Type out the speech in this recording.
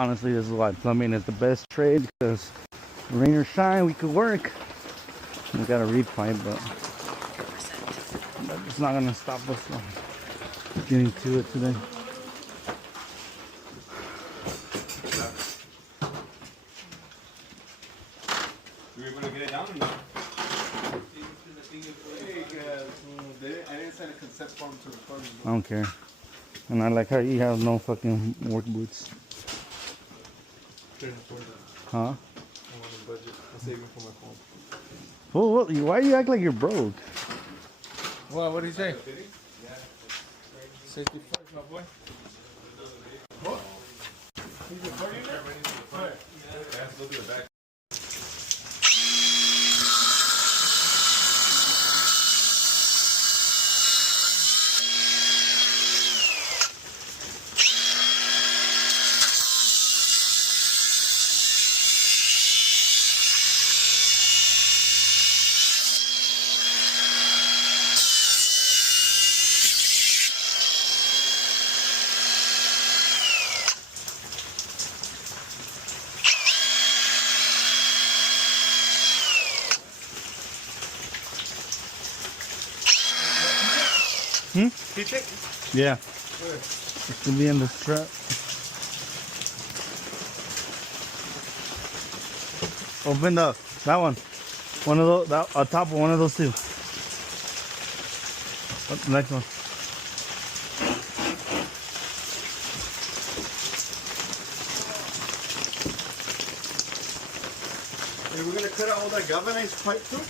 Honestly, this is why plumbing is the best trade, because rain or shine, we could work. We got a repipe, but it's not gonna stop us from getting to it today. You were able to get it down or not? I didn't send a consent form to the farm. I don't care. And I like how you have no fucking work boots. Couldn't afford it. Huh? I'm on a budget. I'm saving for my phone. Well, why do you act like you're broke? Well, what did he say? Safety first, my boy. What? He's recording it? What? Yeah, let's look at the back. Keep it? Yeah. Where? It's gonna be in the strap. Open up that one. One of those, that, on top of one of those two. What's the next one? Hey, we're gonna cut out all that galvanized pipe too?